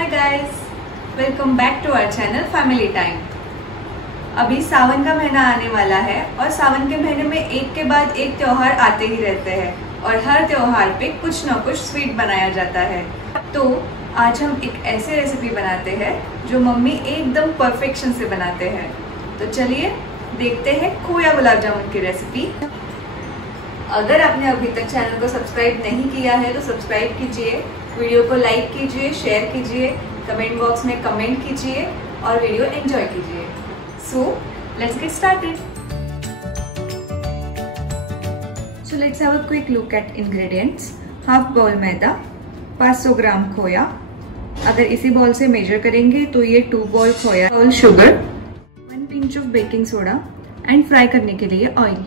Hi guys, welcome back to our channel family time. अभी सावन का महीना आने वाला है और सावन के महीने में एक के बाद एक त्योहार आते ही रहते हैं और हर त्योहार पे कुछ ना कुछ स्वीट बनाया जाता है। तो आज हम एक ऐसे रेसिपी बनाते हैं जो मम्मी एकदम परफेक्शन से बनाते हैं। तो चलिए देखते हैं खोया गुलाब जामुन की रेसिपी। अगर आपने अभी तक चैनल को सब्सक्राइब नहीं किया है तो सब्सक्राइब कीजिए, वीडियो को लाइक कीजिए, शेयर कीजिए, कमेंट बॉक्स में कमेंट कीजिए और वीडियो एंजॉय कीजिए। So let's get started. So let's have a quick look at ingredients. Half bowl maida, 500 gram khoya, अगर इसी बॉल से मेजर करेंगे तो ये 2 बॉल खोया, bowl sugar, 1 pinch of baking soda and fry करने के लिए ऑयल।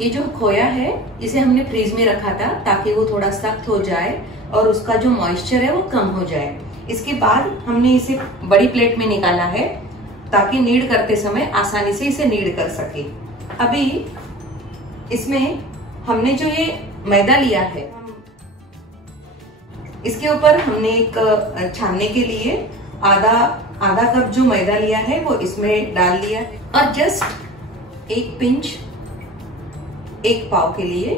ये जो खोया है इसे हमने फ्रीज में रखा था ताकि वो थोड़ा सख्त हो जाए और उसका जो मॉइस्चर है वो कम हो जाए। इसके बाद हमने इसे बड़ी प्लेट में निकाला है ताकि नीड करते समय आसानी से इसे नीड कर सके। अभी इसमें हमने जो ये मैदा लिया है इसके ऊपर हमने एक छानने के लिए आधा कप जो मैदा लिया है वो इसमें डाल दिया है और जस्ट 1 पिंच 1 पाव के लिए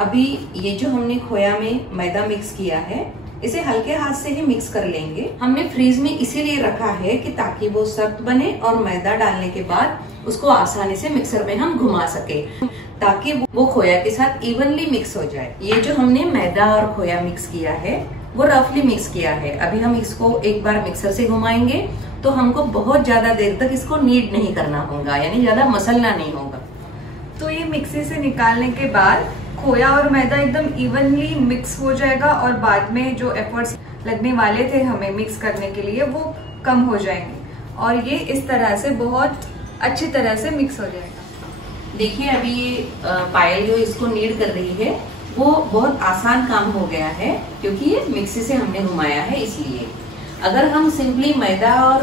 अभी ये जो हमने खोया में मैदा मिक्स किया है इसे हल्के हाथ से ही मिक्स कर लेंगे। हमने फ्रीज में इसीलिए रखा है कि ताकि वो सख्त बने और मैदा डालने के बाद उसको आसानी से मिक्सर में हम घुमा सके ताकि वो खोया के साथ इवनली मिक्स हो जाए। ये जो हमने मैदा और खोया मिक्स किया है वो रफली मिक्स किया है। अभी हम इसको एक बार मिक्सर से घुमाएंगे तो हमको बहुत ज्यादा देर तक इसको नीड नहीं करना होगा, यानी ज्यादा मसलना नहीं होगा। तो ये मिक्सी से निकालने के बाद खोया और मैदा एकदम इवनली मिक्स हो जाएगा और बाद में जो एफर्ट्स लगने वाले थे हमें मिक्स करने के लिए वो कम हो जाएंगे और ये इस तरह से बहुत अच्छी तरह से मिक्स हो जाएगा। देखिए अभी ये पायल जो इसको नीड कर रही है वो बहुत आसान काम हो गया है क्योंकि ये मिक्सी से हमने घुमाया है। इसलिए अगर हम सिंपली मैदा और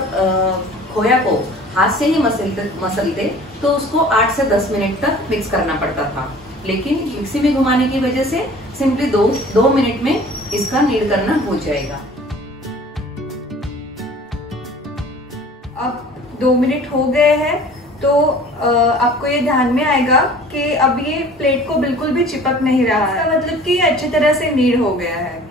खोया को हाथ से ही मसलते तो उसको 8 से 10 मिनट तक मिक्स करना पड़ता था, लेकिन मिक्सी में घुमाने की वजह से सिंपली 2 मिनट में इसका नीड करना हो जाएगा। अब 2 मिनट हो गए हैं तो आपको ये ध्यान में आएगा कि अब ये प्लेट को बिल्कुल भी चिपक नहीं रहा है, मतलब कि ये अच्छी तरह से नीड हो गया है।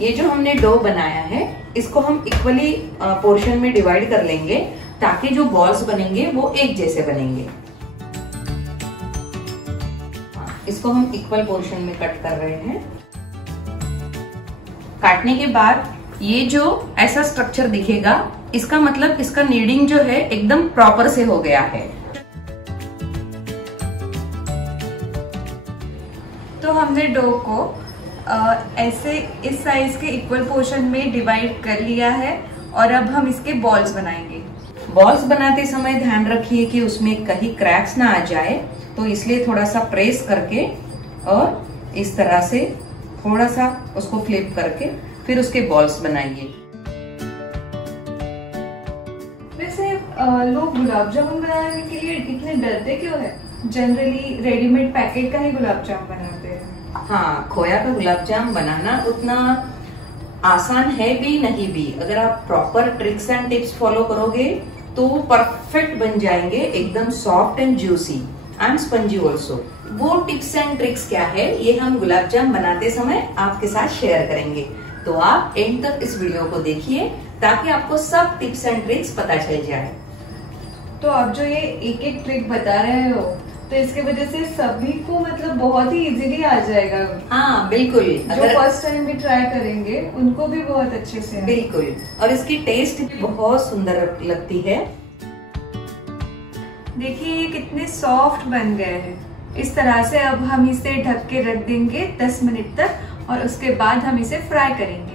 ये जो हमने डो बनाया है इसको हम इक्वली पोर्शन में डिवाइड कर लेंगे ताकि जो बॉल्स बनेंगे वो एक जैसे बनेंगे। इसको हम इक्वल पोर्शन में कट कर रहे हैं। काटने के बाद ये जो ऐसा स्ट्रक्चर दिखेगा इसका मतलब इसका नीडिंग जो है एकदम प्रॉपर से हो गया है। तो हमने डो को ऐसे इस साइज के इक्वल पोर्शन में डिवाइड कर लिया है और अब हम इसके बॉल्स बनाएंगे। बॉल्स बनाते समय ध्यान रखिए कि उसमें कहीं क्रैक्स ना आ जाए, तो इसलिए थोड़ा सा प्रेस करके और इस तरह से थोड़ा सा उसको फ्लिप करके फिर उसके बॉल्स बनाइए। वैसे लोग गुलाब जामुन बनाने के लिए इतने डरते क्यों है? जनरली रेडीमेड पैकेट का ही गुलाब जामुन बनाते हैं। हाँ, खोया का गुलाब जामुन बनाना उतना आसान है भी नहीं भी। अगर आप proper tricks and tips follow करोगे तो परफेक्ट बन जाएंगे, एकदम soft and juicy and spongy also. वो टिप्स एंड ट्रिक्स क्या है ये हम गुलाब जामुन बनाते समय आपके साथ शेयर करेंगे, तो आप एंड तक इस वीडियो को देखिए ताकि आपको सब टिप्स एंड ट्रिक्स पता चल जाए। तो आप जो ये एक ट्रिक बता रहे हो तो इसके वजह से सभी को मतलब बहुत ही इजीली आ जाएगा। हाँ बिल्कुल, जो फर्स्ट टाइम भी ट्राई करेंगे उनको भी बहुत अच्छे से। बिल्कुल, और इसकी टेस्ट भी बहुत सुंदर लगती है। देखिए ये कितने सॉफ्ट बन गए हैं। इस तरह से अब हम इसे ढक के रख देंगे 10 मिनट तक और उसके बाद हम इसे फ्राई करेंगे।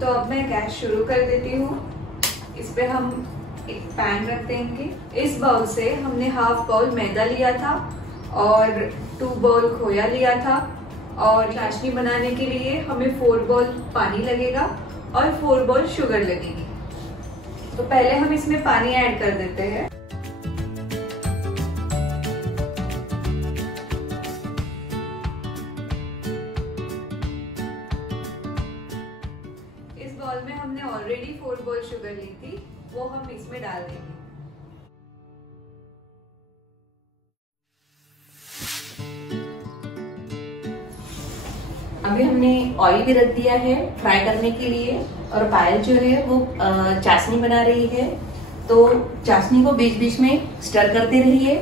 तो अब मैं गैस शुरू कर देती हूँ। इस पे हम एक पैन रख देंगे। इस बाउल से हमने हाफ बाउल मैदा लिया था और 2 बाउल खोया लिया था और चाशनी बनाने के लिए हमें 4 बाउल पानी लगेगा और 4 बाउल शुगर लगेगी। तो पहले हम इसमें पानी ऐड कर देते हैं। इस बॉल में हमने ऑलरेडी 4 बॉल शुगर ली थी, वो हम इसमें डाल देंगे। अभी हमने ऑयल भी रख दिया है फ्राई करने के लिए, और पायल जो है वो चाशनी बना रही है, तो चाशनी को बीच बीच में स्टर करते रहिए।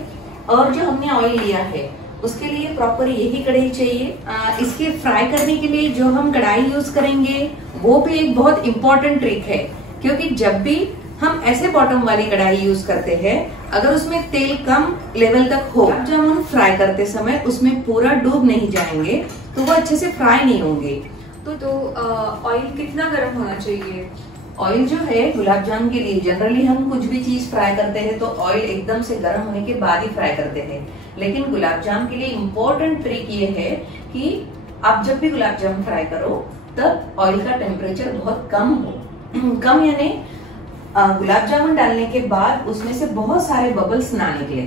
और जो हमने ऑयल लिया है उसके लिए प्रॉपर यही कढ़ाई चाहिए। इसके फ्राई करने के लिए जो हम कढ़ाई यूज करेंगे वो भी एक बहुत इंपॉर्टेंट ट्रिक है, क्योंकि जब भी हम ऐसे बॉटम वाली कढ़ाई यूज करते हैं, अगर उसमें तेल कम लेवल तक हो, जब हम फ्राई करते समय उसमें पूरा डूब नहीं जाएंगे तो वो अच्छे से फ्राई नहीं होंगे। तो ऑयल कितना गर्म होना चाहिए? ऑयल जो है गुलाब जामुन के लिए जनरली हम कुछ भी चीज फ्राई करते हैं तो ऑयल एकदम से गर्म होने के बाद ही फ्राई करते हैं, लेकिन गुलाब जामुन के लिए इम्पोर्टेंट ट्रिक ये है कि आप जब भी गुलाब जामुन फ्राई करो तब ऑयल का टेम्परेचर बहुत कम हो। कम यानी गुलाब जामुन डालने के बाद उसमें से बहुत सारे बबल्स ना निकले।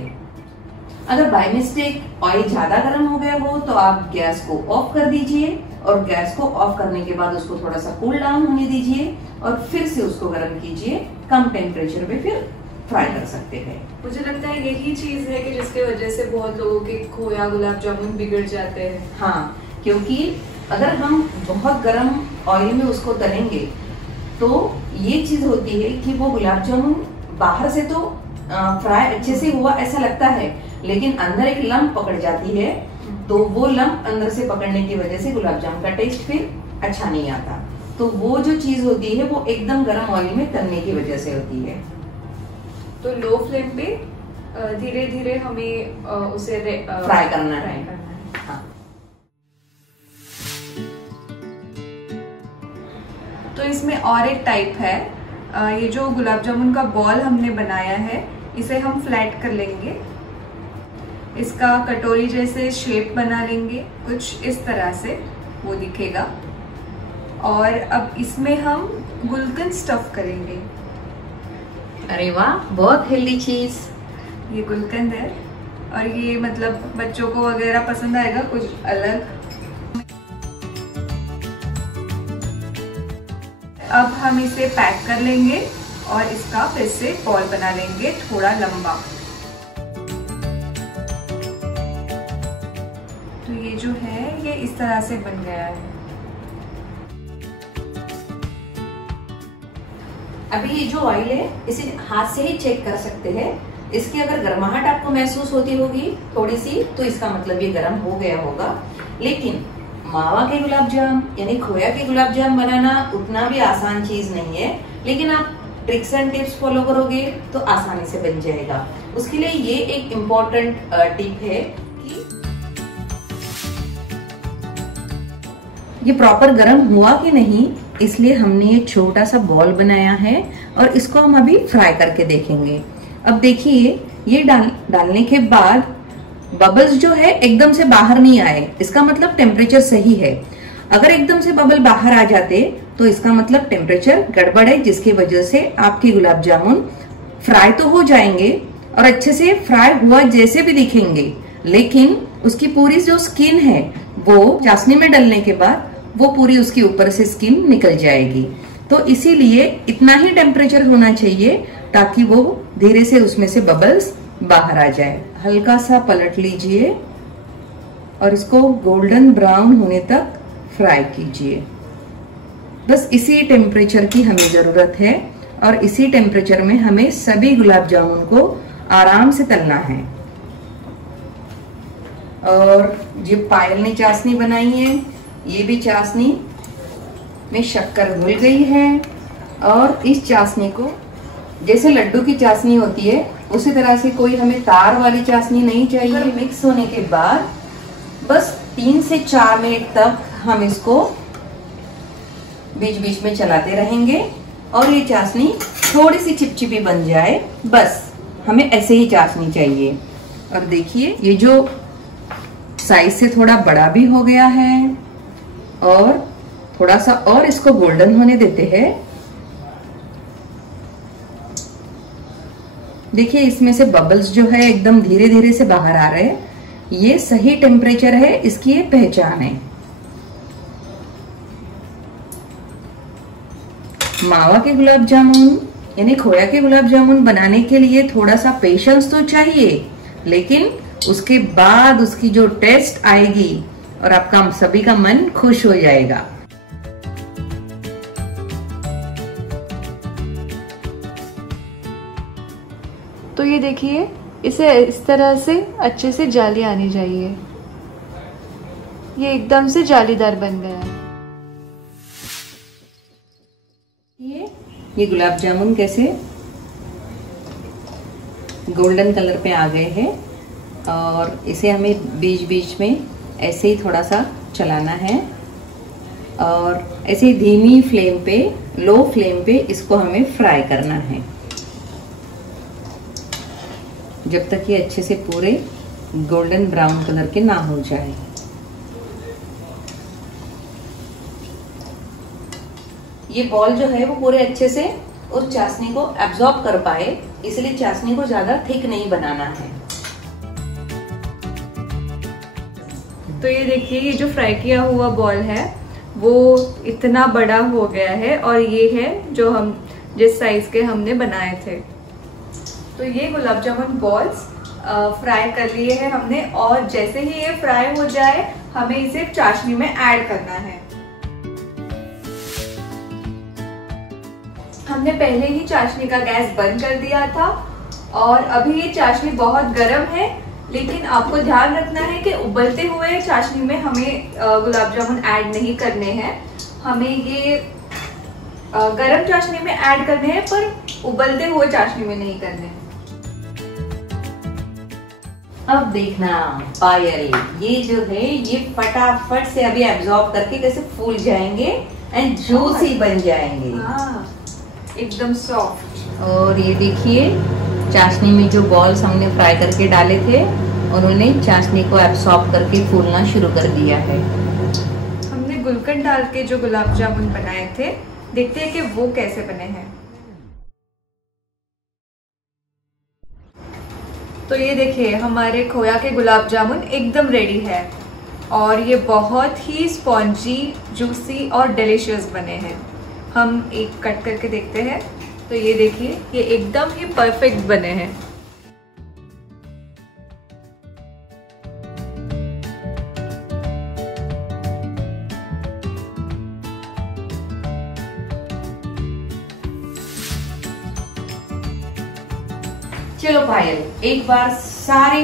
अगर बाय मिस्टेक ऑयल ज्यादा गर्म हो गया हो तो आप गैस को ऑफ कर दीजिए, और गैस को ऑफ करने के बाद उसको थोड़ा सा कूल डाउन होने दीजिए और फिर से उसको गर्म कीजिए। कम टेम्परेचर पे फिर फ्राई कर सकते हैं। मुझे लगता है यही चीज है कि जिसके वजह से बहुत लोगों के खोया गुलाब जामुन बिगड़ जाते हैं। हाँ, क्योंकि अगर हम बहुत गर्म ऑयल में उसको तलेंगे तो ये चीज होती है कि वो गुलाब जामुन बाहर से तो फ्राई अच्छे से हुआ ऐसा लगता है, लेकिन अंदर एक लम्प पकड़ जाती है, तो वो लम्प अंदर से पकड़ने की वजह से गुलाब जामुन का टेस्ट फिर अच्छा नहीं आता। तो वो जो चीज होती है वो एकदम गर्म ऑयल में तलने की वजह से होती है। तो लो फ्लेम पे धीरे धीरे हमें उसे फ्राई करना है। हाँ। तो इसमें और एक टाइप है, ये जो गुलाब जामुन का बॉल हमने बनाया है इसे हम फ्लैट कर लेंगे, इसका कटोरी जैसे शेप बना लेंगे, कुछ इस तरह से वो दिखेगा। और अब इसमें हम गुलकंद स्टफ करेंगे। अरे वाह, बहुत हेल्दी चीज। ये गुलकंद है और ये मतलब बच्चों को वगैरह पसंद आएगा, कुछ अलग। अब हम इसे पैक कर लेंगे और इसका फिर से बॉल बना लेंगे थोड़ा लंबा। तो ये जो है ये इस तरह से बन गया है। अभी ये जो ऑयल है इसे हाथ से ही चेक कर सकते हैं। इसकी अगर गर्माहट आपको महसूस होती होगी थोड़ी सी, तो इसका मतलब ये गर्म हो गया होगा। लेकिन मावा के गुलाब जाम यानी खोया के गुलाब जाम बनाना उतना भी आसान चीज नहीं है, लेकिन आप ट्रिक्स एंड टिप्स फॉलो करोगे तो आसानी से बन जाएगा। उसके लिए ये एक इम्पोर्टेंट टिप है कि ये प्रॉपर गर्म हुआ कि नहीं, इसलिए हमने ये छोटा सा बॉल बनाया है और इसको हम अभी फ्राई करके देखेंगे। अब देखिए ये डालने के बाद बबल्स जो है एकदम से बाहर नहीं आए, इसका मतलब टेम्परेचर सही है। अगर एकदम से बबल बाहर आ जाते तो इसका मतलब टेम्परेचर गड़बड़ है, जिसकी वजह से आपके गुलाब जामुन फ्राई तो हो जाएंगे और अच्छे से फ्राई हुआ जैसे भी दिखेंगे, लेकिन उसकी पूरी जो स्किन है वो चाशनी में डलने के बाद वो पूरी उसके ऊपर से स्किन निकल जाएगी। तो इसीलिए इतना ही टेम्परेचर होना चाहिए ताकि वो धीरे से उसमें से बबल्स बाहर आ जाए। हल्का सा पलट लीजिए और इसको गोल्डन ब्राउन होने तक फ्राई कीजिए। बस इसी टेम्परेचर की हमें जरूरत है और इसी टेम्परेचर में हमें सभी गुलाब जामुन को आराम से तलना है। और जो पायल ने चाशनी बनाई है, ये भी चाशनी में शक्कर घुल गई है और इस चाशनी को जैसे लड्डू की चाशनी होती है उसी तरह से कोई हमें तार वाली चाशनी नहीं चाहिए। मिक्स होने के बाद बस 3 से 4 मिनट तक हम इसको बीच बीच में चलाते रहेंगे और ये चाशनी थोड़ी सी चिपचिपी बन जाए, बस हमें ऐसे ही चाशनी चाहिए। और देखिए ये जो साइज से थोड़ा बड़ा भी हो गया है और थोड़ा सा और इसको गोल्डन होने देते हैं। देखिए इसमें से बबल्स जो है एकदम धीरे धीरे से बाहर आ रहे हैं। ये सही टेम्परेचर है, इसकी ये पहचान है। मावा के गुलाब जामुन यानी खोया के गुलाब जामुन बनाने के लिए थोड़ा सा पेशेंस तो चाहिए, लेकिन उसके बाद उसकी जो टेस्ट आएगी और आपका सभी का मन खुश हो जाएगा। तो ये देखिए, इसे इस तरह से अच्छे से जाली आनी चाहिए। ये एकदम से जालीदार बन गया है। ये गुलाब जामुन कैसे गोल्डन कलर पे आ गए हैं और इसे हमें बीच बीच में ऐसे ही थोड़ा सा चलाना है और ऐसे धीमी फ्लेम पे, लो फ्लेम पे इसको हमें फ्राई करना है जब तक ये अच्छे से पूरे गोल्डन ब्राउन कलर के ना हो जाए। ये बॉल जो है वो पूरे अच्छे से उस चाशनी को एब्जॉर्ब कर पाए, इसलिए चाशनी को ज्यादा थिक नहीं बनाना है। तो ये देखिए, ये जो फ्राई किया हुआ बॉल है वो इतना बड़ा हो गया है और ये है जो हम जिस साइज के हमने बनाए थे। तो ये गुलाब जामुन बॉल्स फ्राई कर लिए हैं हमने और जैसे ही ये फ्राई हो जाए हमें इसे चाशनी में ऐड करना है। हमने पहले ही चाशनी का गैस बंद कर दिया था और अभी ये चाशनी बहुत गर्म है, लेकिन आपको ध्यान रखना है कि उबलते हुए चाशनी में हमें गुलाब जामुन ऐड नहीं करने हैं। हमें ये गर्म चाशनी में ऐड करने हैं पर उबलते हुए चाशनी में नहीं करने। अब देखना पायल, ये जो है ये फटाफट से अभी एब्जॉर्ब करके कैसे फूल जाएंगे एंड जूसी बन जाएंगे। एकदम सॉफ्ट। और ये देखिए चाशनी में जो बॉल्स हमने फ्राई करके डाले थे उन्होंने चाशनी को एब्सॉर्ब करके फूलना शुरू कर दिया है। हमने गुलकंद डाल के जो गुलाब जामुन बनाए थे, देखते हैं कि वो कैसे बने हैं। तो ये देखिए, हमारे खोया के गुलाब जामुन एकदम रेडी है और ये बहुत ही स्पॉन्जी, जूसी और डिलीशियस बने हैं। हम एक कट करके देखते हैं। तो ये देखिए, ये एकदम ही परफेक्ट बने हैं। चलो पायल, एक बार सारे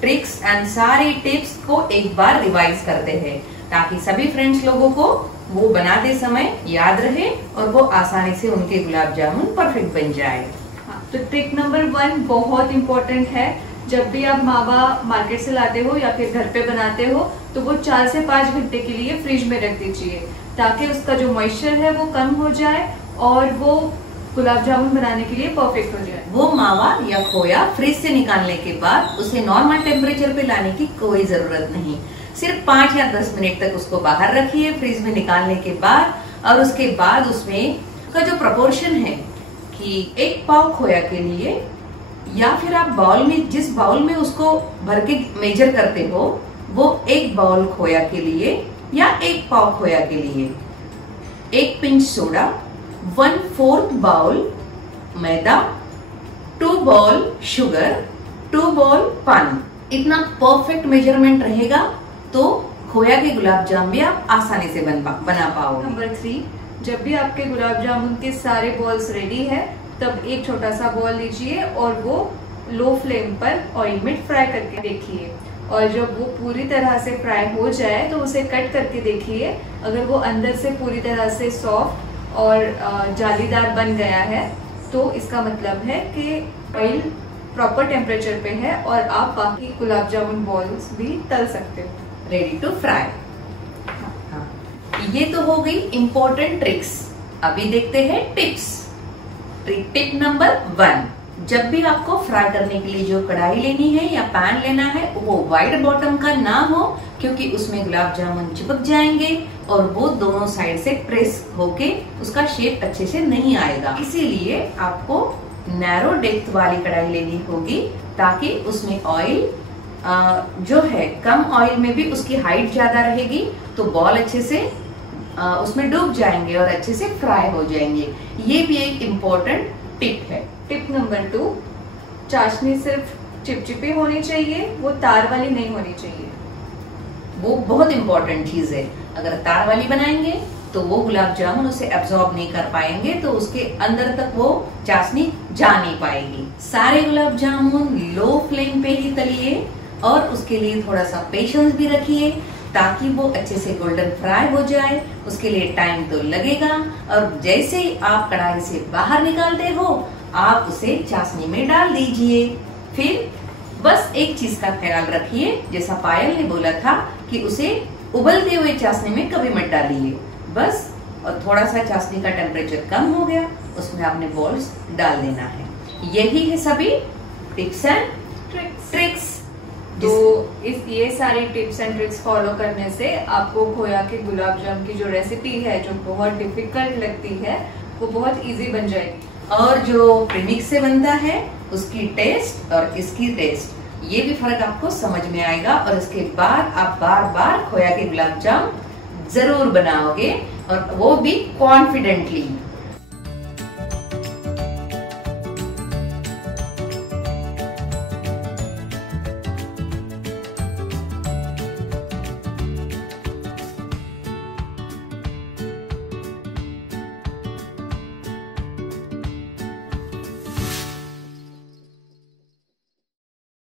ट्रिक्स एंड सारी टिप्स को एक बार रिवाइज करते हैं ताकि सभी फ्रेंड्स लोगों को वो बनाते समय याद रहे और वो आसानी से उनके गुलाब जामुन परफेक्ट बन जाए। तो ट्रिक नंबर 1 बहुत इम्पोर्टेंट है। जब भी आप मावा मार्केट से लाते हो या फिर घर पे बनाते हो तो वो 4 से 5 घंटे के लिए फ्रिज में रख दीजिए ताकि उसका जो मॉइस्चर है वो कम हो जाए और वो गुलाब जामुन बनाने के लिए परफेक्ट हो जाए। वो मावा या खोया फ्रिज से निकालने के बाद उसे नॉर्मल टेम्परेचर पे लाने की कोई जरूरत नहीं। सिर्फ 5 या 10 मिनट तक उसको बाहर रखिए फ्रिज में निकालने के बाद और उसके बाद उसमें का जो प्रोपोर्शन है कि 1 पाव खोया के लिए या फिर आप बाउल में जिस बाउल में उसको भर के मेजर करते हो वो 1 बाउल खोया के लिए या 1 पाव खोया के लिए 1 पिंच सोडा, 1/4 बाउल मैदा, 2 बाउल शुगर, 2 बाउल पानी। इतना परफेक्ट मेजरमेंट रहेगा तो खोया के गुलाब जामुन भी आप आसानी से बना पाओगे। नंबर 3, जब भी आपके गुलाब जामुन के सारे बॉल्स रेडी है तब एक छोटा सा बॉल लीजिए और वो लो फ्लेम पर ऑयल में फ्राई करके देखिए और जब वो पूरी तरह से फ्राई हो जाए तो उसे कट करके देखिए। अगर वो अंदर से पूरी तरह से सॉफ्ट और जालीदार बन गया है तो इसका मतलब है कि ऑयल प्रॉपर टेम्परेचर पे है और आप बाकी गुलाब जामुन बॉल्स भी तल सकते हो। Ready to fry. ये तो हो गई इम्पोर्टेंट ट्रिक्स। अभी देखते हैं टिप्स। टिप नंबर 1, जब भी आपको फ्राई करने के लिए जो कढ़ाई लेनी है या पैन लेना है वो वाइड बॉटम का ना हो क्योंकि उसमें गुलाब जामुन चिपक जाएंगे और वो दोनों साइड से प्रेस होके उसका शेप अच्छे से नहीं आएगा। इसीलिए आपको नैरो डेप्थ वाली कढ़ाई लेनी होगी, ताकि उसमें ऑयल जो है कम ऑयल में भी उसकी हाइट ज्यादा रहेगी, तो बॉल अच्छे से उसमें डूब जाएंगे और अच्छे से फ्राई हो जाएंगे। ये भी एक इम्पोर्टेंट टिप है। टिप नंबर 2, चाशनी सिर्फ चिपचिपी होनी चाहिए, वो तार वाली नहीं होनी चाहिए। वो बहुत इम्पोर्टेंट चीज है। अगर तार वाली बनाएंगे तो वो गुलाब जामुन उसे एब्जॉर्ब नहीं कर पाएंगे, तो उसके अंदर तक वो चाशनी जा नहीं पाएगी। सारे गुलाब जामुन लो फ्लेम पे ही तलिए और उसके लिए थोड़ा सा पेशेंस भी रखिए, ताकि वो अच्छे से गोल्डन फ्राई हो जाए। उसके लिए टाइम तो लगेगा, और जैसे ही आप कढ़ाई से बाहर निकालते हो, आप उसे चाशनी में डाल दीजिए। फिर बस एक चीज का ख्याल रखिए, जैसा पायल ने बोला था कि उसे उबलते हुए चाशनी में कभी मत डालिए। बस, और थोड़ा सा चाशनी का टेम्परेचर कम हो गया, उसमें आपने बॉल्स डाल देना है। यही है सभी टिप्स एंड ट्रिक्स। तो ये सारी टिप्स एंड ट्रिक्स फॉलो करने से आपको खोया के गुलाब जामुन की जो रेसिपी है, जो बहुत डिफिकल्ट लगती है, वो बहुत इजी बन जाएगी। और जो प्रीमिक्स से बनता है उसकी टेस्ट और इसकी टेस्ट, ये भी फर्क आपको समझ में आएगा। और इसके बाद आप बार बार खोया के गुलाब जामुन जरूर बनाओगे, और वो भी कॉन्फिडेंटली।